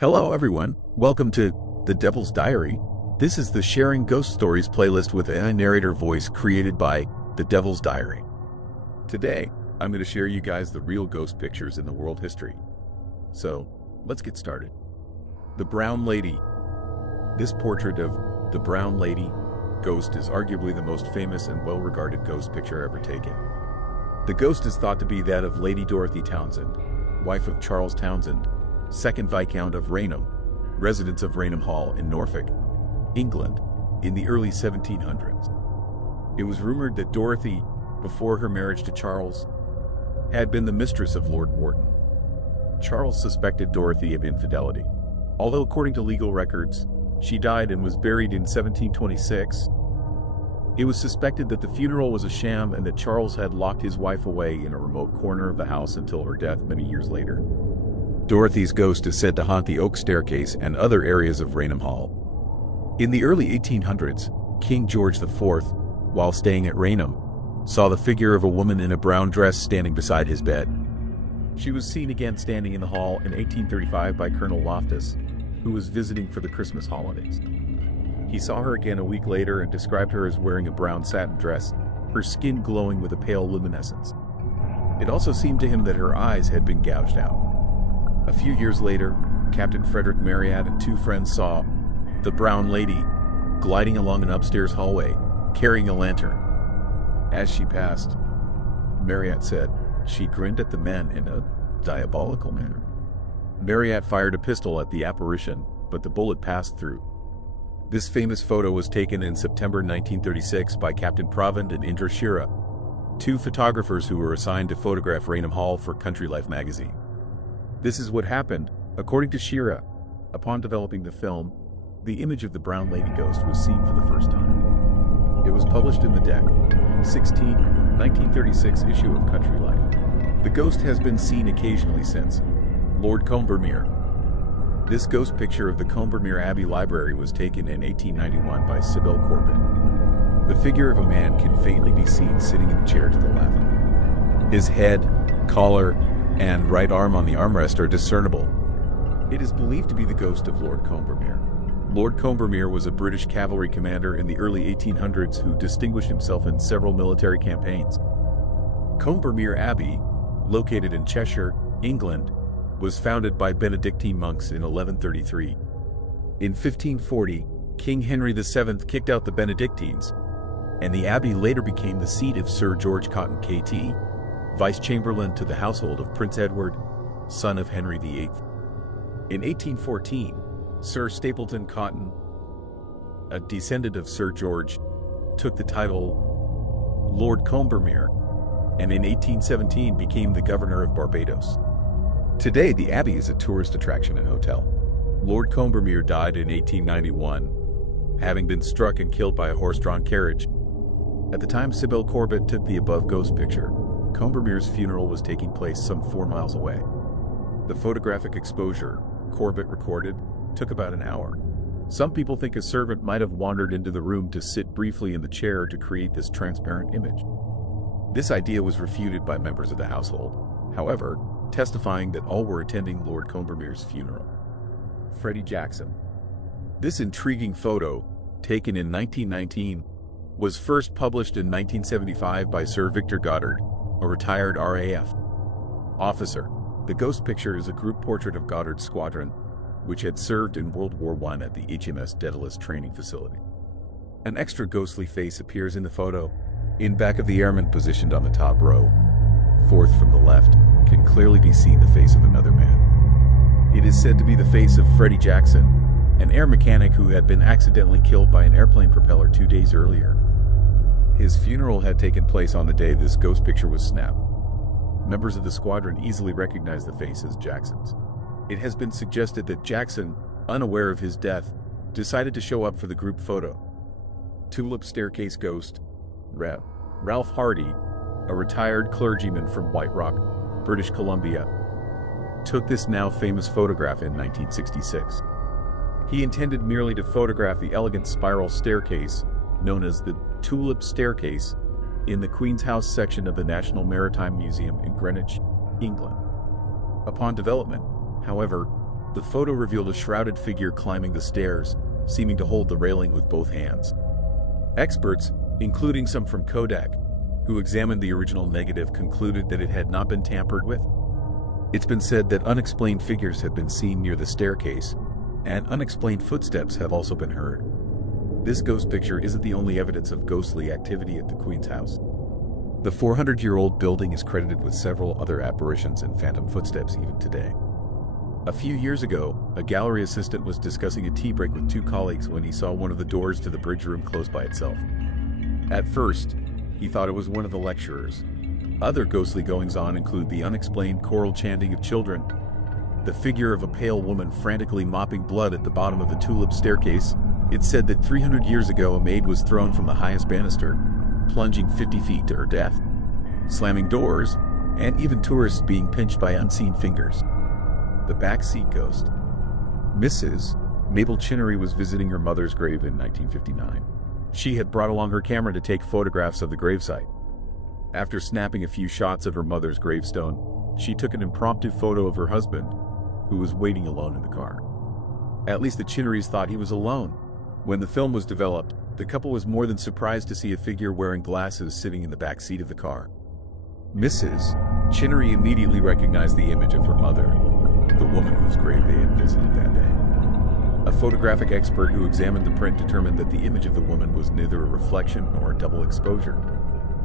Hello everyone, welcome to The Devil's Diary. This is the Sharing Ghost Stories playlist with a narrator voice created by The Devil's Diary. Today, I'm going to share you guys the real ghost pictures in the world history. So, let's get started. The Brown Lady. This portrait of the Brown Lady ghost is arguably the most famous and well-regarded ghost picture ever taken. The ghost is thought to be that of Lady Dorothy Townsend, wife of Charles Townshend, 2nd Viscount of Raynham, residence of Raynham Hall in Norfolk, England, in the early 1700s. It was rumored that Dorothy, before her marriage to Charles, had been the mistress of Lord Wharton. Charles suspected Dorothy of infidelity. Although according to legal records, she died and was buried in 1726, it was suspected that the funeral was a sham and that Charles had locked his wife away in a remote corner of the house until her death many years later. Dorothy's ghost is said to haunt the oak staircase and other areas of Raynham Hall. In the early 1800s, King George IV, while staying at Raynham, saw the figure of a woman in a brown dress standing beside his bed. She was seen again standing in the hall in 1835 by Colonel Loftus, who was visiting for the Christmas holidays. He saw her again a week later and described her as wearing a brown satin dress, her skin glowing with a pale luminescence. It also seemed to him that her eyes had been gouged out. A few years later, Captain Frederick Marryat and two friends saw the Brown Lady gliding along an upstairs hallway, carrying a lantern. As she passed, Marryat said, she grinned at the men in a diabolical manner. Marryat fired a pistol at the apparition, but the bullet passed through. This famous photo was taken in September 1936 by Captain Provand and Indra Shira, two photographers who were assigned to photograph Raynham Hall for Country Life magazine. This is what happened, according to Shira. Upon developing the film, the image of the Brown Lady ghost was seen for the first time. It was published in the Dec. 16, 1936 issue of Country Life. The ghost has been seen occasionally since. Lord Combermere. This ghost picture of the Combermere Abbey Library was taken in 1891 by Sybil Corbett. The figure of a man can faintly be seen sitting in the chair to the left. His head, collar, and right arm on the armrest are discernible. It is believed to be the ghost of Lord Combermere. Lord Combermere was a British cavalry commander in the early 1800s who distinguished himself in several military campaigns. Combermere Abbey, located in Cheshire, England, was founded by Benedictine monks in 1133. In 1540, King Henry VII kicked out the Benedictines, and the abbey later became the seat of Sir George Cotton KT, Vice-Chamberlain to the household of Prince Edward, son of Henry VIII. In 1814, Sir Stapleton Cotton, a descendant of Sir George, took the title Lord Combermere, and in 1817 became the governor of Barbados. Today, the abbey is a tourist attraction and hotel. Lord Combermere died in 1891, having been struck and killed by a horse-drawn carriage. At the time Sybil Corbett took the above ghost picture, Combermere's funeral was taking place some 4 miles away. The photographic exposure Corbett recorded took about an hour. Some people think a servant might have wandered into the room to sit briefly in the chair to create this transparent image. This idea was refuted by members of the household, however, testifying that all were attending Lord Combermere's funeral. Freddie Jackson. This intriguing photo, taken in 1919, was first published in 1975 by Sir Victor Goddard, a retired RAF officer. The ghost picture is a group portrait of Goddard's squadron, which had served in World War I at the HMS Daedalus training facility. An extra ghostly face appears in the photo. In back of the airman positioned on the top row, fourth from the left, can clearly be seen the face of another man. It is said to be the face of Freddie Jackson, an air mechanic who had been accidentally killed by an airplane propeller 2 days earlier. His funeral had taken place on the day this ghost picture was snapped. Members of the squadron easily recognized the face as Jackson's. It has been suggested that Jackson, unaware of his death, decided to show up for the group photo. Tulip Staircase Ghost. Ralph Hardy, a retired clergyman from White Rock, British Columbia, took this now famous photograph in 1966. He intended merely to photograph the elegant spiral staircase, known as the Tulip Staircase, in the Queen's House section of the National Maritime Museum in Greenwich, England. Upon development, however, The photo revealed a shrouded figure climbing the stairs, seeming to hold the railing with both hands. Experts, including some from Kodak, who examined the original negative, concluded that it had not been tampered with. It's been said that unexplained figures have been seen near the staircase, and unexplained footsteps have also been heard. This ghost picture isn't the only evidence of ghostly activity at the Queen's house. The 400-year-old building is credited with several other apparitions and phantom footsteps even today. A few years ago, a gallery assistant was discussing a tea break with two colleagues when he saw one of the doors to the bridge room close by itself. At first, he thought it was one of the lecturers. Other ghostly goings-on include the unexplained choral chanting of children, the figure of a pale woman frantically mopping blood at the bottom of the tulip staircase. It's said that 300 years ago a maid was thrown from the highest banister, plunging 50 feet to her death, slamming doors, and even tourists being pinched by unseen fingers. The backseat ghost. Mrs. Mabel Chinnery was visiting her mother's grave in 1959. She had brought along her camera to take photographs of the gravesite. After snapping a few shots of her mother's gravestone, she took an impromptu photo of her husband, who was waiting alone in the car. At least the Chinnerys thought he was alone. When the film was developed, the couple was more than surprised to see a figure wearing glasses sitting in the back seat of the car. Mrs. Chinnery immediately recognized the image of her mother, the woman whose grave they had visited that day. A photographic expert who examined the print determined that the image of the woman was neither a reflection nor a double exposure.